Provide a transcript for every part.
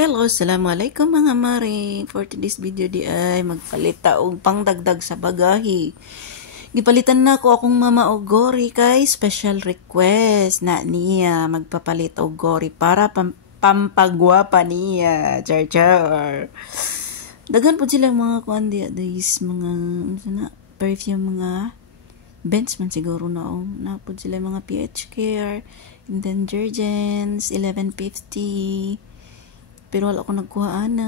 Hello, assalamualaikum mga mare. For today's video di ay magpalita og pangdagdag sa bagahi. Gipalitan na ko akong mama og gori kay special request na niya magpapalit og gori para pampagwapa niya. Char char. Dagan po sila mga kuan di mga perfume mga bench man siguro na napod sila mga PH Care, and then Jergens 1150. Pero wala ko nagkuha na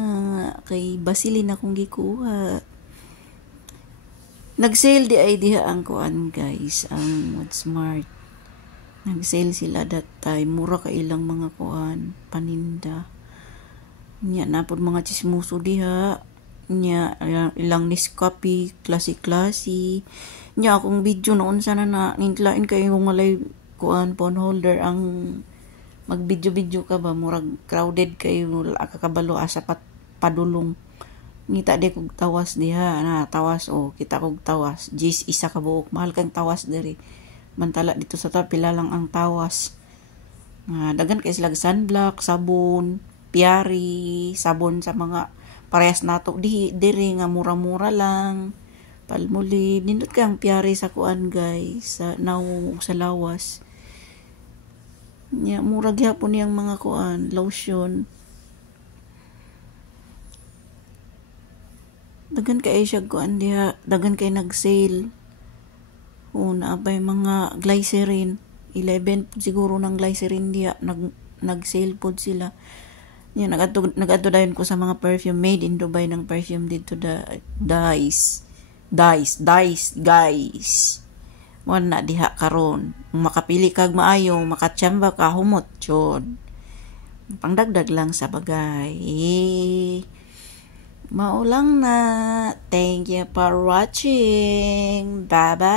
kay Basilin akong gikuha. Nag-sale di ay diha ang kuan guys, ang Woodsmart. Nag-sale sila that time, mura ka ilang mga kuan, paninda. Nya napod mga chismoso diha. Nya ilang Nescafe, klase-klase. Nya akong video noon sana na nintlain kayo malay kuan phone holder ang mag-video ka ba, murag crowded kayo, kakabalo asa padulong. Ngita di kog tawas diha, na tawas kita kog tawas. Jis isa ka buok, mahal kang tawas diri. Mantala dito sa pila lang ang tawas. Dagan kay sila sunblock, sabon, piari, sabon sa mga parehas nato diri nga mura-mura lang. Palmolive, nindot kang piari sa kuan guys, sa sa lawas. Mura gyapon yang mga kuan, lotion. Dagan kay siya kuan diha, dagan kay nag-sale. Naabay mga glycerin, 11 siguro ng glycerin diha, nag-sale pod sila. Nag-adto dayon ko sa mga perfume made in Dubai ng perfume dito Dice guys. Wala diha karon. Makapili kag maayo, makatsamba ka humot jud. Pangdagdag lang sa bagay. Maulang na. Thank you for watching. Bye-bye.